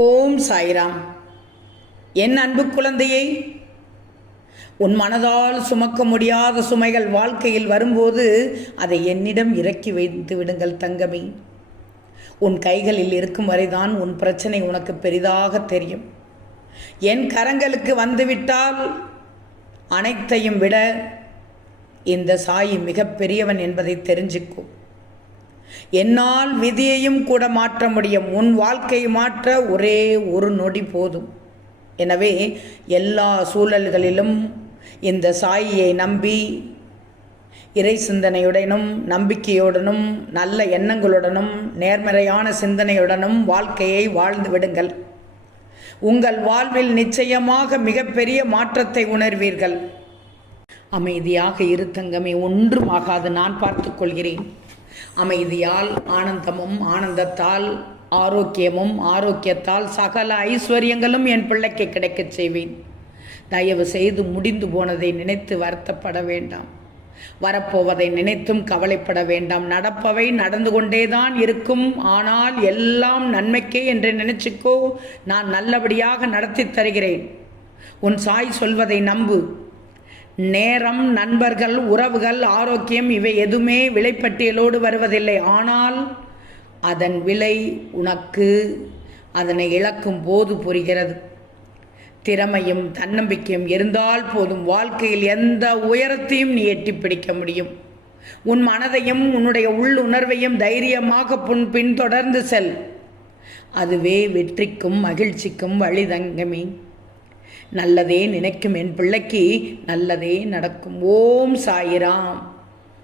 ஓம் சாய்ராம். என் அன்பு குழந்தையை, உன் மனதால் சுமக்க முடியாத சுமைகள் வாழ்க்கையில் வரும்போது அதை என்னிடம் இறக்கி வைத்து விடுங்கள் தங்கமே. உன் கைகளில் இருக்கும் வரைதான் உன் பிரச்சனை உனக்கு பெரிதாக தெரியும். என் கரங்களுக்கு வந்துவிட்டால் அனைத்தையும் விட இந்த சாயி மிகப்பெரியவன் என்பதை தெரிஞ்சுக்கும். என்னால் விதியையும் கூட மாற்ற முடியும். உன் வாழ்க்கையை மாற்ற ஒரே ஒரு நொடி போதும். எனவே எல்லா சூழல்களிலும் இந்த சாயியை நம்பி இறை சிந்தனையுடனும் நம்பிக்கையுடனும் நல்ல எண்ணங்களுடனும் நேர்மறையான சிந்தனையுடனும் வாழ்க்கையை வாழ்ந்து விடுங்கள். உங்கள் வாழ்வில் நிச்சயமாக மிகப்பெரிய மாற்றத்தை உணர்வீர்கள். அமைதியாக இரு தங்கமே, ஒன்றும் ஆகாது, நான் பார்த்துக் கொள்கிறேன். அமைதியால் ஆனந்தமும், ஆனந்தத்தால் ஆரோக்கியமும், ஆரோக்கியத்தால் சகல ஐஸ்வர்யங்களும் என் பிள்ளைக்கு கிடைக்கச் செய்வேன். தயவு செய்து முடிந்து போனதை நினைத்து வருத்தப்பட வேண்டாம். வரப்போவதை நினைத்தும் கவலைப்பட வேண்டாம். நடப்பவை நடந்து கொண்டேதான் இருக்கும். ஆனால் எல்லாம் நன்மைக்கே என்று நினைச்சுக்கோ. நான் நல்லபடியாக நடத்தி தருகிறேன். உன் சாய் சொல்வதை நம்பு. நேரம், நண்பர்கள், உறவுகள், ஆரோக்கியம் இவை எதுவுமே விலைப்பட்டியலோடு வருவதில்லை. ஆனால் அதன் விலை உனக்கு அதனை இழக்கும் போது புரிகிறது. திறமையும் தன்னம்பிக்கையும் இருந்தால் போதும், வாழ்க்கையில் எந்த உயரத்தையும் நீ எட்டி பிடிக்க முடியும். உன் மனதையும் உன்னுடைய உள்ளுணர்வையும் தைரியமாக பின்தொடர்ந்து செல். அதுவே வெற்றிக்கும் மகிழ்ச்சிக்கும் வழி தங்கமே. நல்லதே நினைக்கும் என் பிள்ளைக்கு நல்லதே நடக்கும். ஓம் சாய்ராம்.